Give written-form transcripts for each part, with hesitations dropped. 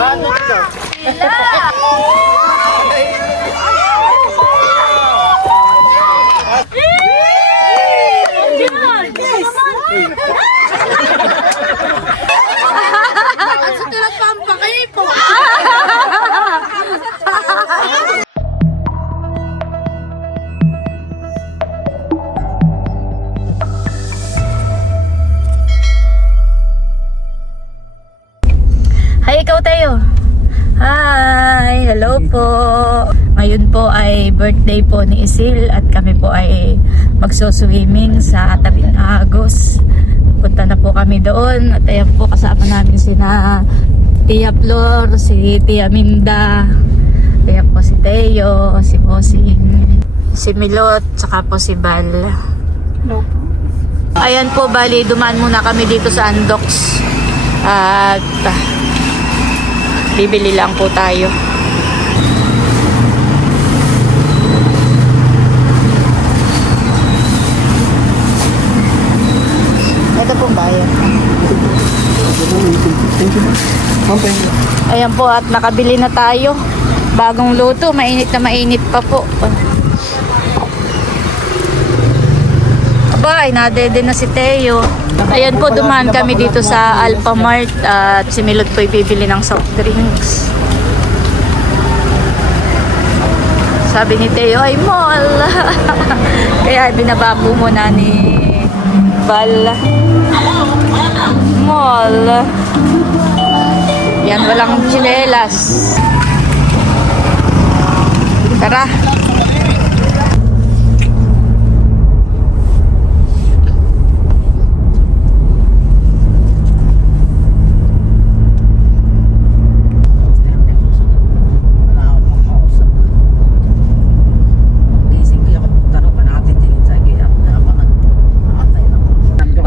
Paano ito? Ang sutulat pa ang pakipo. Hi, ikaw tayo. Hi, hello po. Ngayon po ay birthday po ni Isil at kami po ay magsuswimming sa tabing Agos. Punta na po kami doon at ayan po kasama namin sina Tia Flor, si Tia Minda, ayan po si Teo, si Bossing, si Milot, saka po si Bal. Ayan po, bali dumaan muna kami dito sa Andox at bibili lang po tayo. Ito pong bayan. Ayan po at nakabili na tayo. Bagong luto, mainit na mainit pa po. Aba, ay nadede na si Teo. Ayan po, dumaan kami dito sa Alphamart at si Milot po bibili ng soft drinks. Sabi ni Teo ay mall. Kaya binaba po muna ni Bal. Mall. Yan, walang tsinelas. Tara.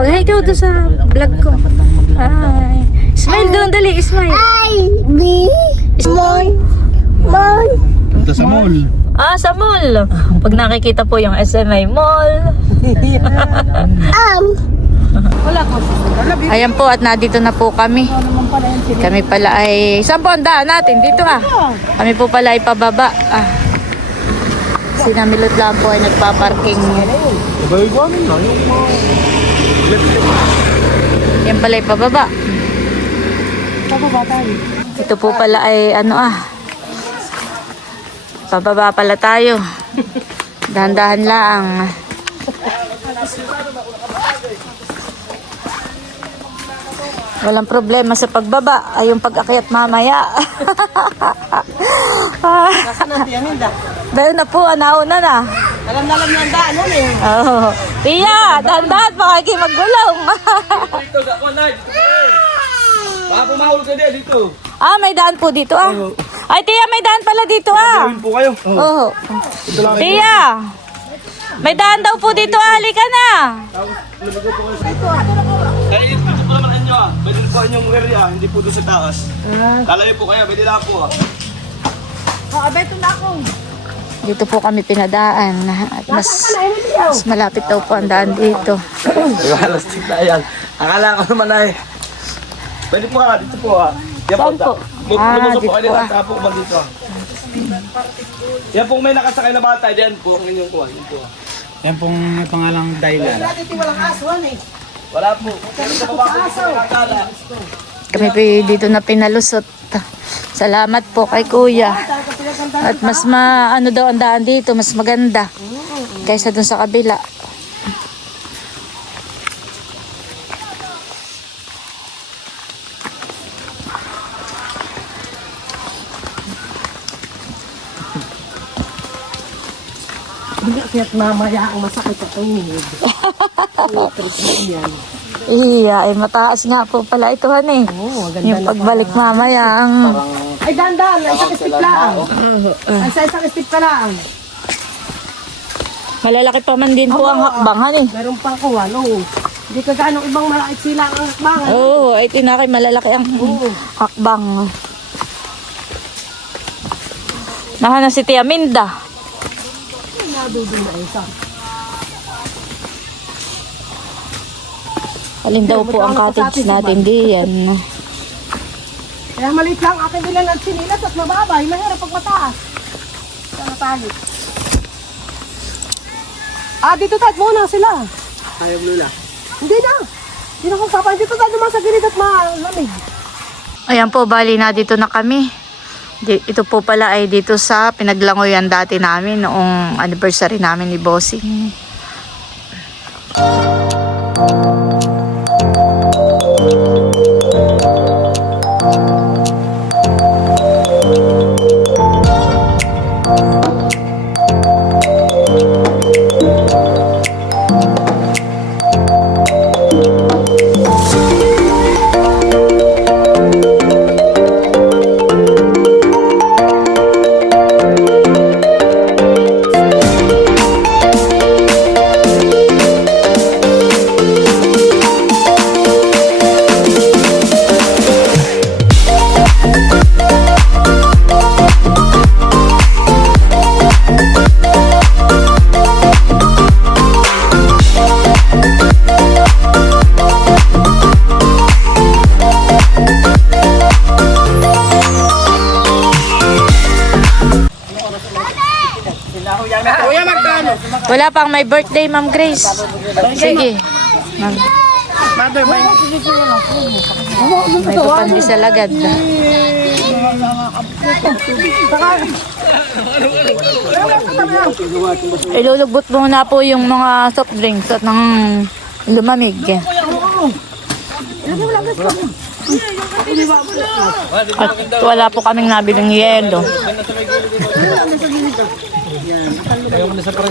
Hi, ikaw doon sa vlog ko. Hi. Smile doon, dali. Smile. Ay, B. Mon. Punta sa mall. Ah, sa mall. Pag nakikita po yung SMA Mall. Wala ko. Ayan po at nandito na po kami. Kami pala ay... Saan po ang daan natin? Dito ah. Kami po pala ay pababa. Sinamilot lang po ay nagpa-parking. Sabay ko amin na yung Yan pala ay pababa. Pababa tayo. Ito po pala ay ano pababa pala tayo. Dahan-dahan lang. Walang problema sa pagbaba. Ay yung pag-akyat mamaya. Nasaan na Tia Minda? Dahil na po, nauna na. Alam niya ang daan nun eh. Oh. Tia, dahan-dahan baka kayo maggulong. dito sa konay. Baka pumahul ka dito. Ah, may daan po dito ah. Ay, Tia, may daan pala dito ah. Gawin po kayo. Oo. Tia, may daan daw po dito ah. Halika na. Ay, dito po naman inyo ah. Pwede po inyong area, hindi po doon sa taas. Lalayo po kayo, pwede lang po ah. Abeto na ako. Dito po kami pinadaan. At mas malapit daw po ang daan dito. Ay, malastik na yan. Akala ko naman ay. Pwede po ka, dito po ah. Yan Saan po? Lumusok Dito po kayo po dito, tapos po dito ah. Yan po may nakasakay na bata, dyan po ang inyong kuha. Yan po ah. Yan pong may pangalang Dylan. Dati walang aswan eh. Wala po. Sa baba po sa nakakala. Kami po dito na pinalusot. Salamat po kay Kuya. At mas ano daw ang daan dito, mas maganda kaysa dun sa kabila. Hindi kaya't mamaya ang masakit sa tuhod. Iya, ay mataas nga po pala ito han eh. Yung pagbalik mamaya ang... Ay, dandan. Ay, isang step lang. Ay, sa isang step ka lang. Malalaki pa man din po ang hakbangan eh. Meron pang kuha, no? Hindi ka ganong ibang malakit sila ang hakbangan. Oo, ay tinakay malalaki ang hakbang. Nahana si Tia Minda. Nadudun na isa. Alin daw po ang cottage natin diyan. Kaya maliit lang akin bilang ng sinilas at mababay. Mahirap pag mataas. Sana tayo. Dito tayo muna sila. Ayaw lula. Hindi na. Hindi na kung papa. Dito tayo naman sa gilid at malamig. Ayan po, bali na dito na kami. Ito po pala ay dito sa pinaglangoyan dati namin noong anniversary namin ni Bossing. Wala pang may birthday, Ma'am Grace. Sige. Ma'am. May papandi sa lagad. Ilulugbot muna po yung mga soft drinks at nang lumamig. At wala po kaming nabiling yelo.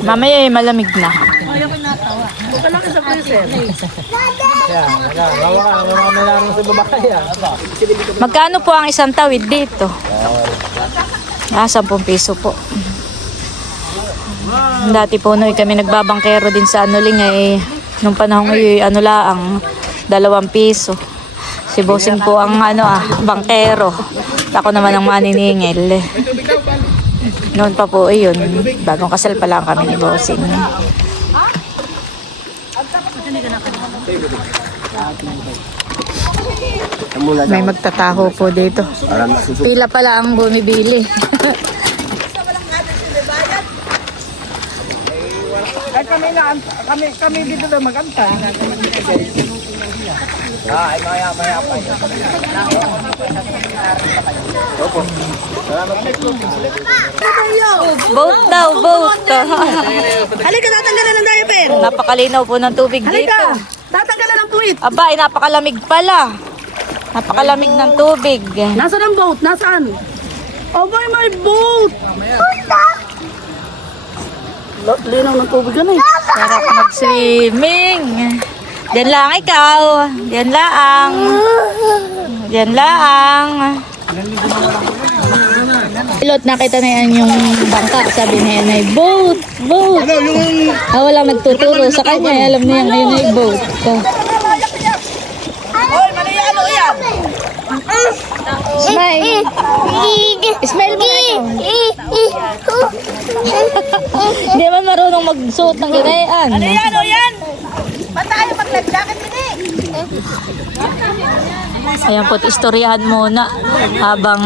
Mamaya malamig na. Magkano po ang isang tawid dito? 10 piso po. Dati po noy kami nagbabangkero din sa Anuling eh. Nung panahon ngayon laang 2 piso. Si Bossing po ang bangkero. Ako naman ang maniningil. Noon pa po yun. Bagong kasal pa lang kami ni Bossing. May magtataho po dito. Pila pala ang bumibili. Ay kami dito na maganta. Boat daw, boat. Halika, tatanggalan ng diaper. Napakalinaw po ng tubig dito. Halika, tatanggalan ng puwit. Aba, napakalamig pala. Napakalamig ng tubig. Nasaan ang boat? Nasaan? Oh, my boat! Linaw ng tubig yan eh. Sarap mag-swimming. Diyan lang ikaw. Diyan lang. Diyan lang. Pilot, nakita na yan yung bangka. Sabi niya yan ay boat, boat. Walang nagtuturo sa kanya. Alam niya ngayon ay boat. Smile. Smile mo na ito. Hindi man marunong magsuot ng ganyan. Ano yan? Ba't tayo mag-jacket din Ayan po, istoryahan muna habang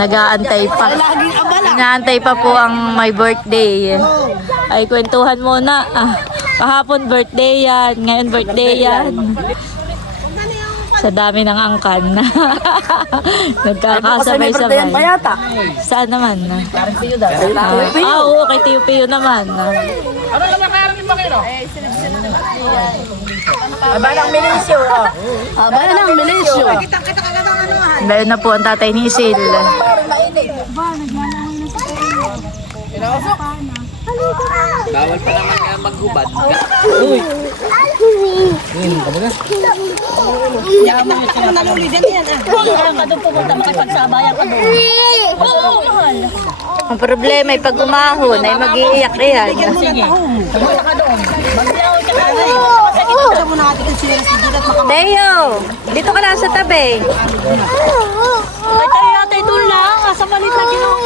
nag-aantay pa. Nag-aantay pa po ang my birthday. Ay, kwentuhan muna. Kahapon birthday yan, ngayon birthday yan. Sa dami ng angkan. Nagkakasabay-sabay. Saan naman? Oo, kay Tio Pio naman. Ano naman kaya rin ba kayo? Balang milisyo. Balang milisyo. Dahil na po ang tatay ni Isil. Bawal pa naman nga maghubad. Ang problema ay pag umahon ay mag-iiyak na yan. Teo, dito ka lang sa tabi. Ay tayo natin doon lang. Sa palit na ginawa.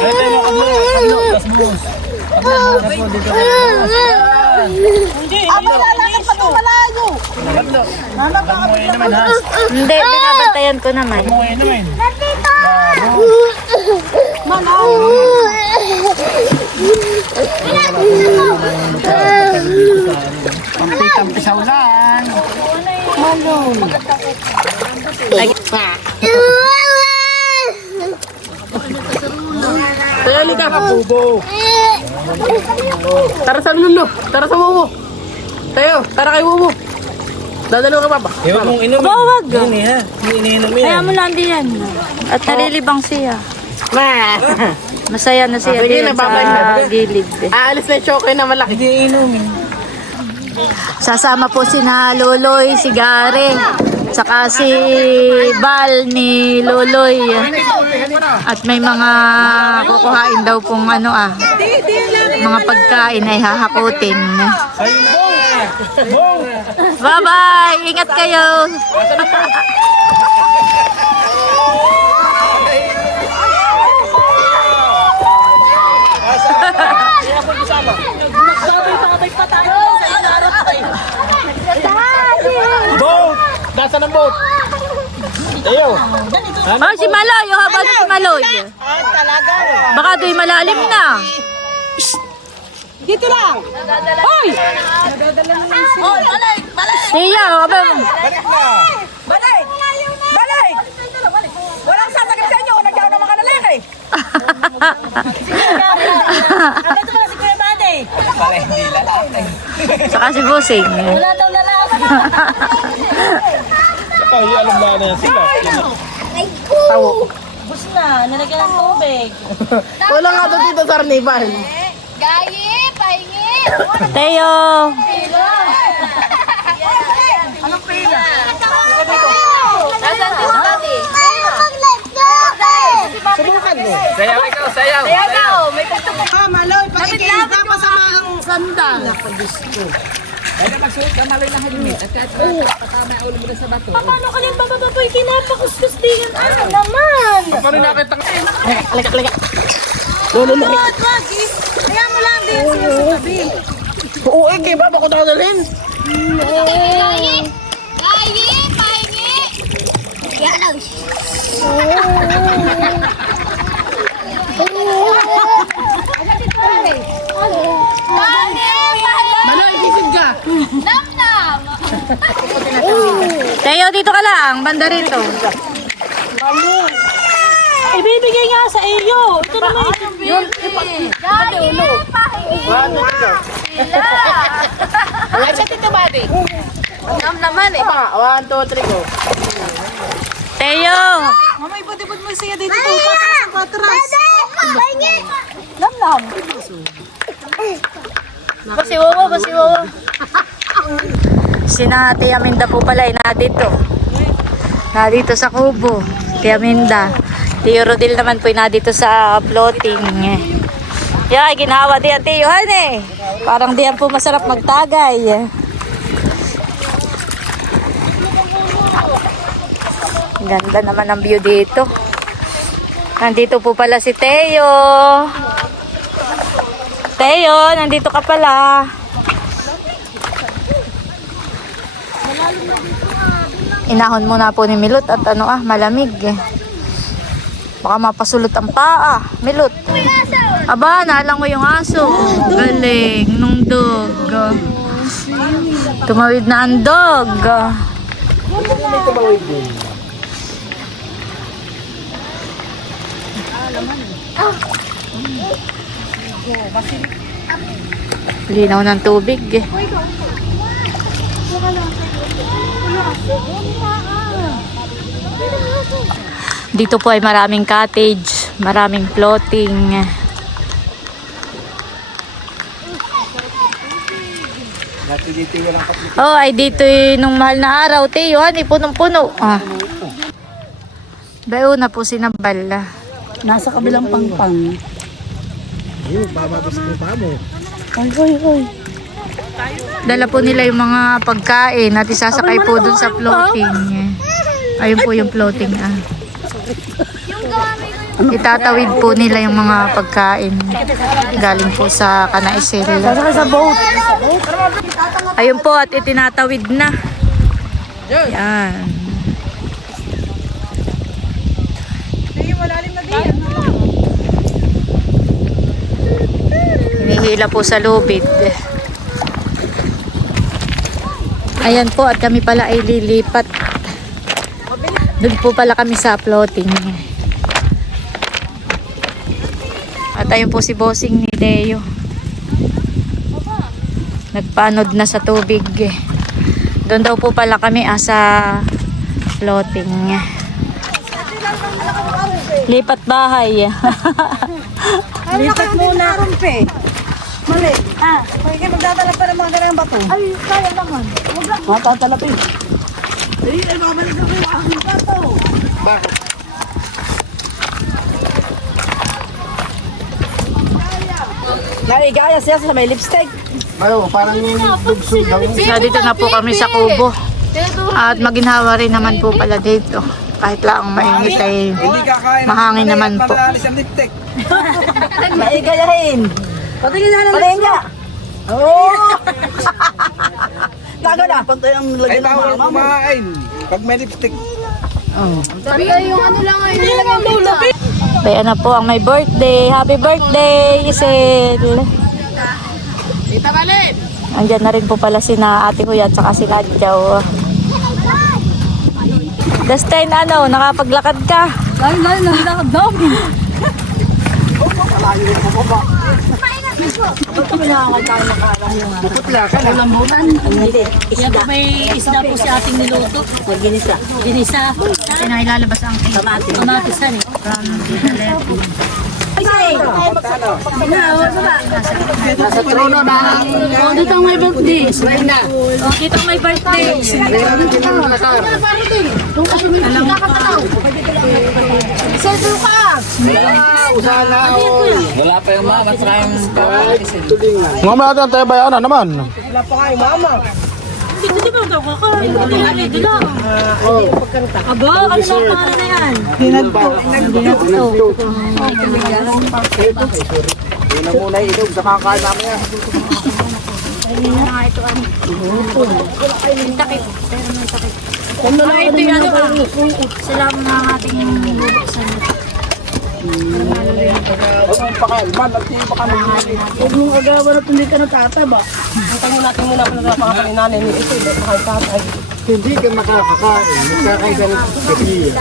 Hindi, binabantayan ko naman. Tampi sa ulan. Tayo, halika. Bubo. Tara sa nuno. Tara sa mumo. Tayo, tara kay mumo. Dadalo ka pa ba? Ewan mong inumin. Aba, wag. Yun eh ha. Yung iniinom Kaya yan. mo lang diyan. At narilibang siya. Masaya na siya Sige na, din babay sa na. gilid. Aalis na yung choke na malaki. Hindi inumin. Sasama po si na Loloy, si Gare, saka si Bal ni Loloy. At may mga kukuhain daw pong mga pagkain ay hahakutin. Bye-bye! Ingat kayo! Boat! Nasaan ang boat? Ayo. Oh, si Maloy! Oh, habang si Maloy. Baka do'y malalim na. Dito lang. Hoy! Hoy, balay! Balay! Siya, oh, abang. Balay! Balay! Walang sasakit sa inyo. Walang ng mga lalaki. Ano ito pala si Kuya Mate? Saka si Busing. Wala daw lalaki. Ay, alam na yan sila. Bus na, nalagyan ng tubig. Wala nga doon dito sa Arnival. Gayi, pahingi. Teo! Anong pila? Nasaan din dati? Subukan mo. Sayaw ikaw, sayaw. Ah, Maloy, pakikilis na pa sa mga sandal. Paano ka nang bababoy? Kinapakuskus din yan. Ano naman? Paano nakita ka? Wag, wag. Kaya mo lang din siya sa tabi. Oo, kay baba ko dalhin. Gayi, gayi, pahingi. Yan lang. Maloy, kisid ka. Nam-nam. Teo, dito ka lang. Banda rito. Ibibigay nga sa iyo. Ito naman. Gayi, pahingi. Ay, sa tito body. Nam naman eh. 1, 2, 3, go. Teo! Mamay, pati-pati mo siya dito. Patras ang patras. Pahingi. Lam-lam. Basiwawa, basiwawa. Sina Tia Minda po pala ay nadito. Nadito sa Kubo. Tia Minda. Tio Rodil naman po ay nadito sa floating. Yan, ginawa diyan Tiohan eh. Parang diyan po masarap magtagay. Ganda naman ang view dito. Nandito po pala si Teo. Teo, nandito ka pala. Inahon muna po ni Milot at malamig eh. Baka mapasulot ang paa. Milot. Aba, nalang mo yung aso. Galing, nung dog. Tumawid na ang dog. Linaw ng tubig eh. Dito po ay maraming cottage, maraming floating. Oh, ay dito nung mahal na araw, Teo, hani, punong-puno. Ah. Bayo na po sinabal. Nasa kabilang pangpang. Dala po nila yung mga pagkain at isasakay po dun sa floating. Ayun po yung floating. Ah. Itatawid po nila yung mga pagkain galing po sa Kanaisil. Sa boat. Ayun po at itinatawid na. Yan. sila po sa lubid. Ayan po, at kami pala ay lilipat. Doon po pala kami sa floating. At ayun po si bossing ni Deo. Nagpanod na sa tubig. Doon daw po pala kami sa floating. Lipat bahay. Lipat muna. Mali. Pwede magdadala pa ng mga ganang bato. Ay, kaya naman. Matatalapin. Ay, babalik ako yung aking bato. Bakit? Naigaya siya sa may lipstick. Ayo, parang dugso daw. Dito na po kami sa kubo. At maginhawa rin naman po pala dito. Kahit lang mainit ay mahangin naman po. Maigayahin. Patingin na lang. Patingin niya. Oo. Gago na. Pantay ang lagyan ng Bawal mama mo. kumain pag may lipstick. Sabi yung ano lang ay nilagay. Kaya na po ang may birthday. Happy birthday, Isil! Tita Balin! Andyan na rin po pala sina Ate Kuya at saka si Nadjaw. Dustin, nakapaglakad ka? Nalilakad namin. Putla ka na. Kaya po may isda po si ating niluto. Ginisa. Ginisa. Kasi nailalabas ang kamatis yan eh. From Pinalepi. Sa trono na. Oh, dito ang may birthday. Oh, dito ang may birthday. Usala o. Wala pa yung mama. Mga natin tayo bayan naman. Wala pa kayo, mama. Dito di ba daw kakain? Dito lang. Aba, ano ang pangalan na yan? Pinagpo. Yun na muna ilog sa kakain namin yan. Takip. Pero may takip. Ay, ito yung sila ang mga ating bubuksan. Huwag pakalman. Nagtiba ka naman. Huwag mong agawan at hindi ka natataba. Antayin natin muna kung nagpapakalinanay ni ito. Makaitatay. Hindi ka makakakain. Magkakain ka ng kasiya.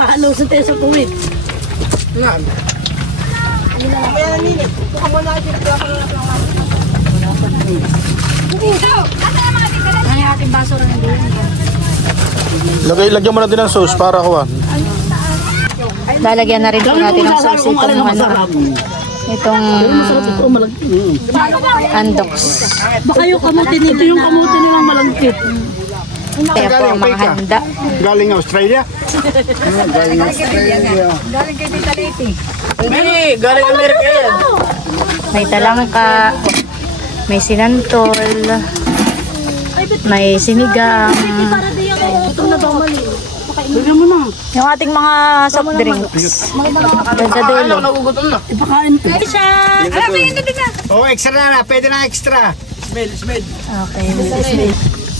Pahalusin tayo sa kuwit. Ano yung ating baso rin doon? Lagyan mo na din ng sauce para kuha. Lalagyan na rin po natin ng sauce itong andox. Baka yung kamuti nito, yung kamuti nilang malagkit. Kaya po ang mga handa. Galing Australia? Galing Australia. Hindi, galing Amerika yan. May talangka, may sinantol, may sinigang, Bigyan mo na. yung ating mga soft drinks. Doon sa dulo. Nagugutom na. Ipakain ko. Oh, extra na. Pwede na extra. Okay.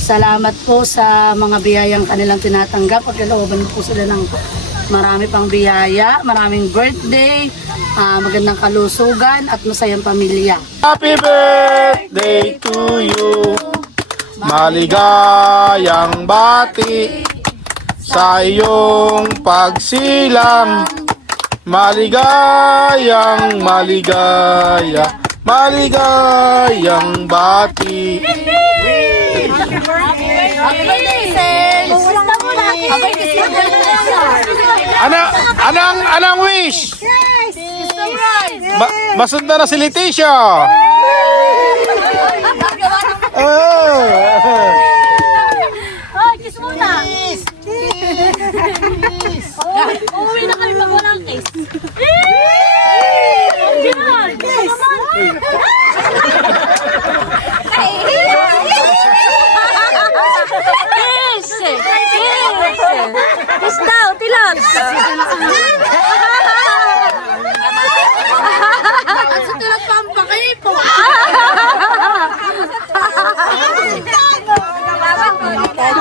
Salamat po sa mga biyayang kanilang tinatanggap. Pagkalooban po sila ng marami pang biyaya, maraming birthday, magandang kalusugan at masayang pamilya. Happy birthday to you. Maligayang bati sa iyong pagsilang. Maligayang maligayang bati. Anong wish? Masunda na si Leticia. Ay, kiss muna! Uuwi na kami pag walang kiss. Yan! Kiss! Kiss daw, tilak! At sa tulad pa ang pakipo. Kaya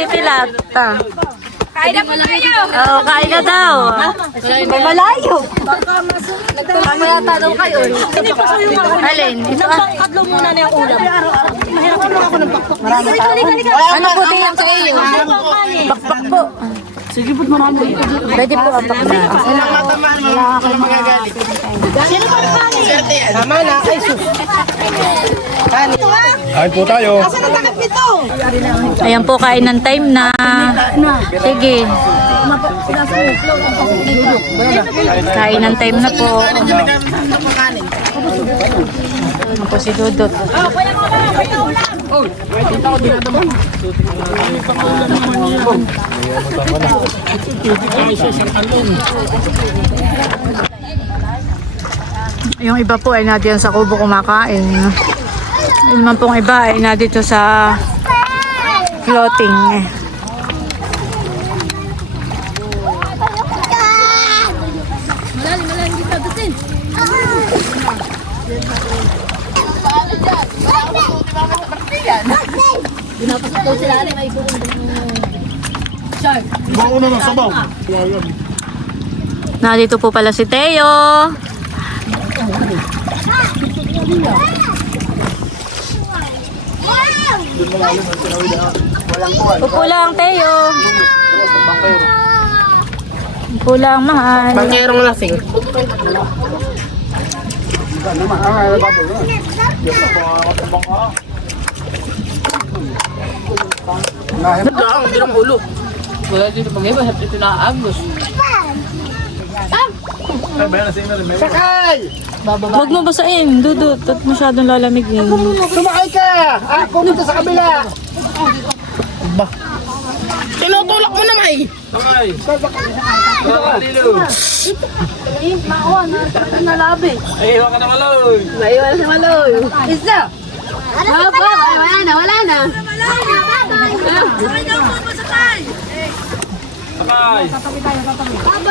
si Pilat. Kain na po kayo. Oo, kain na daw. May malayo. Nagtulong yata daw kayo. Hindi pa kayo Alin? Ito ah. Kadlo muna na yung ulam. Mahirap ako ng pakpak. Ano po tingnan sa iyo? Bakpak po. Sige po, marami. Pwede po ang bakpak. Sino ba rin kani? Tama na, ay sus. Kain po tayo. Saan ang takip nito? Ayan po, kain ng time na. Sige. Kain ng time na po. Ano po si Dudut? Yung iba po ay nadiyan sa kubo kumakain. Yung naman pong iba ay nandito sa floating. Malalim kita dutin. Binapasok daw sila rin. May kurong shark. Mauna ng sabaw. Nandito po pala si Teo. Upo lang, Teo. Upo lang, mahal. Bangkerong lasing. Hindi naman ulo. Wala dito pag iba, ito na agos. Sakay! Huwag mo basain, Dudut. At masyadong lalamig yun. Sumakay ka! Ako dito sa kabila! Tinutulak mo na, May. Kamay. Nalabi. Ay, iwan ka na maloy. Maiwan sa maloy. Isa. Wala na, wala na. Kamay.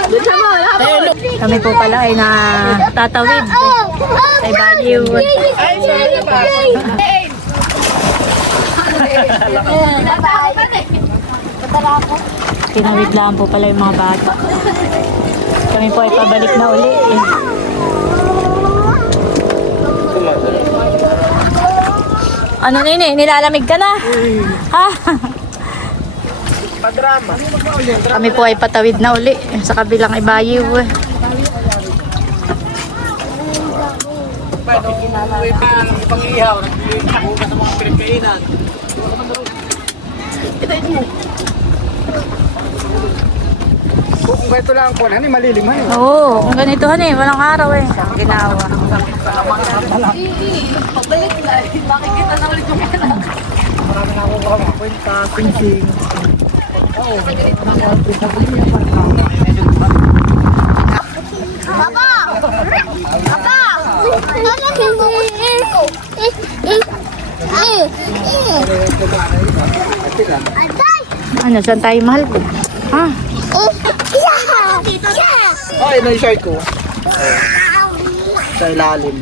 Doon sa mo, lapot. Kami po pala ay natatawid. Ay baliw. Tinawid lang po pala yung mga bata. Kami po ay pabalik na uli. Ano nini? Nilalamig ka na? Ha? Padrama. Kami po ay patawid na uli sa kabilang ibayiw. Pang-ihaw. Nagpakuha sa mga pinagkainan. Kung ganito lang po, hani maliliman eh. Oo, kung ganito hani, walang araw eh. Ang ginawa. Pagbalik na, makikita na ulit yung anak. Marami na ako kwenta, pinsing. Ano, saan tayo mahal ko? Ha? Ay, na yung shirt ko. Sa ilalim.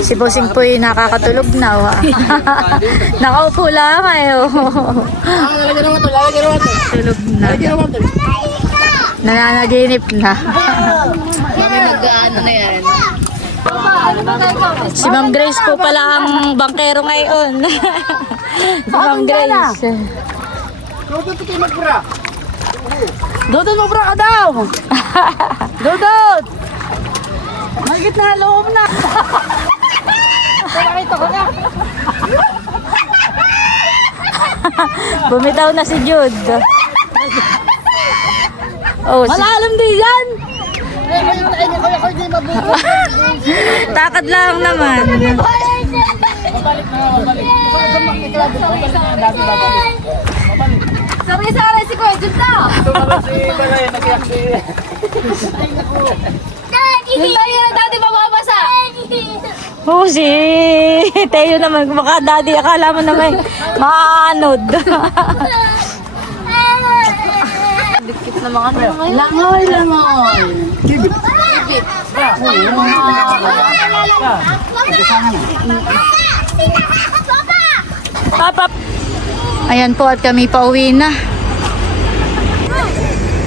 Si Bossing po ay nakakatulog na. Nakaupo lang kayo. Lalagyan naman ito, lalagyan naman ito. Tulog na. Lalagyan naman ito. Nananaginip na. Kami mag-ano na yan. Si Ma'am Grace po pala ang bangkero ngayon. Si Ma'am Grace. Dudut ito magbra. Dudut mo bra ka daw. Dudut. Magit na loob na. Pakita ko na. Bumitaw na si Jude. Oh, si... Malalim din yan. Takad lang naman. Sabi si Kuya Junta. Si Balay, nag-iyak si... Yung tayo na dati mababasa. Oh, si Teo naman. Baka daddy, akala mo naman maanod. Dikit na mga ano. Langoy, langoy. Papa. Ayan po at kami pauwi na.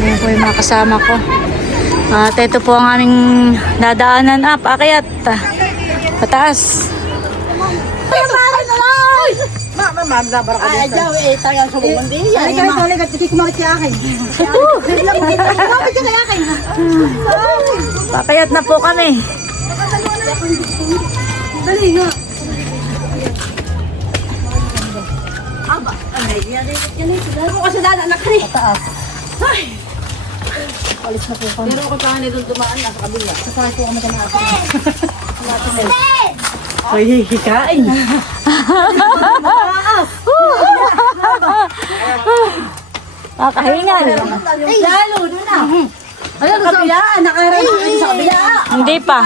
Ayan po yung mga kasama ko. At ito po ang aming dadaanan up, akyat. Pataas. Pakayat na po kami. Makahingal. Hindi pa.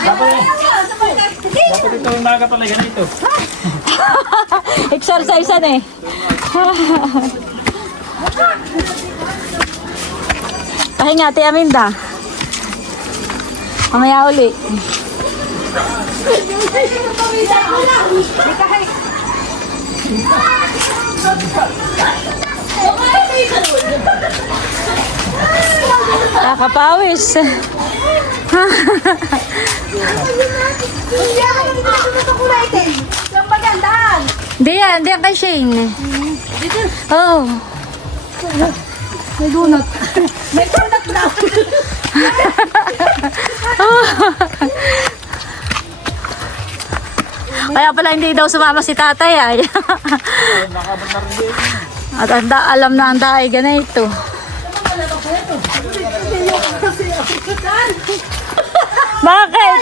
Dapat ito yung nakakapalay ganito. Exercise eh. Pahinga, Ate Aminda. Mamaya uli. Nakapawis. Hindi yan kay Shane. Oh. Kaya pala hindi daw sumama si tatay ay. At alam na ang daay ganito. Bakit?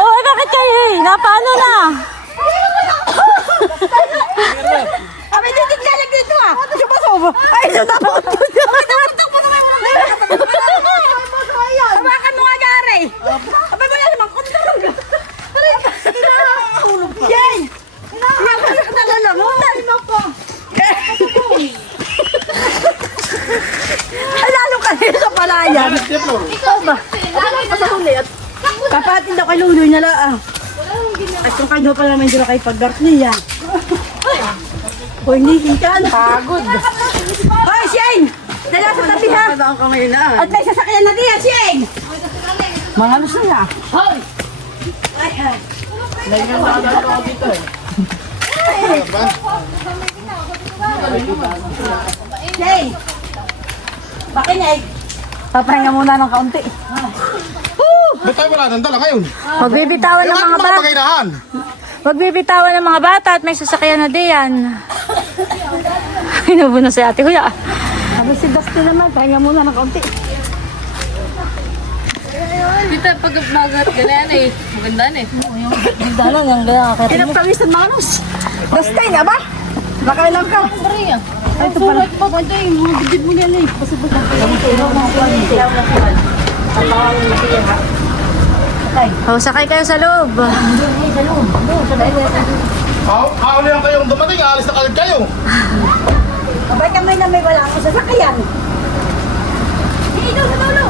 Oh, bakit kayo eh? Paano na? Hawakan mo nga, Gary! Abay mo yan, naman kontrol! Yay! Nalalamunan mo po! Ay, lalo ka rin sa palayan! Ikaw ba? Kapatin daw kay Luluy niya lang. At kung kayo pa naman dito kay pag-dart niya. O, hindi kita na. Pagod. Hoy, Shane! Dala sa tabi ha! At may sasakyan na diyan, Shane! Mga ano siya? Hoy! Ay, ay. Shane! Bakinig! Papahinga muna ng kaunti. Ba't tayo wala nang dala ngayon? Magbibitawan ng mga bata. Pagkainahan. Magbibitawan ng mga bata at may sasakyan na diyan. Inubo na si Ate Kuya. Sabi si Dusty naman, pahinga muna ng kaunti. Dito, pag magat ganyan eh. Maganda na eh. Dalang yung gaya ka. Pinagpawisan mga nus. Dusty nga ba? Baka ilang ka. Ay, ito pala. Ito yung mga bidid mo yan eh. Oh, sakay kayo sa loob. Haulihan kayong dumating, alis na kalit kayo. Abay kamay na may wala ako sa sakyan. Dito sa lolo.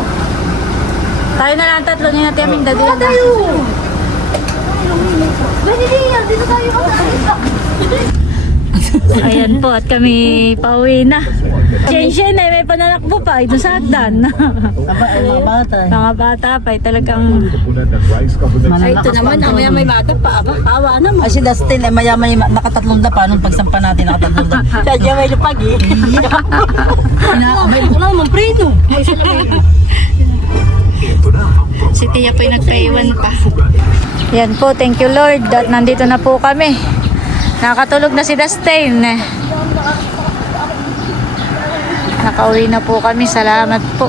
Tayo na lang tatlo ni Ate Aminda diyan. Tayo. Dito tayo ka. Ayan po at kami pauwi na. Shen ay may pananakbo pa ito sa hagdan. Mga bata. Mga bata pa talagang Ay, ito naman, ang may bata pa. Kawa naman. Ay, si Dustin, maya-may nakatatlong da pa nung pagsampa natin nakatatlong da. Siya dyan may lupag eh. May ko naman, preno. si Tia po ay nagpaiwan pa. Yan po, thank you Lord at nandito na po kami. Nakatulog na si Dustin. Nakauwi na po kami. Salamat po.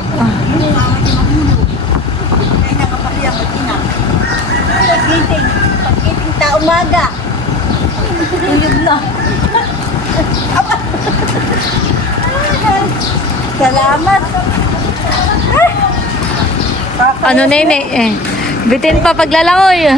Pag-iting ta umaga. Tulog na. Salamat. Ano nene? Bitin pa paglalangoy.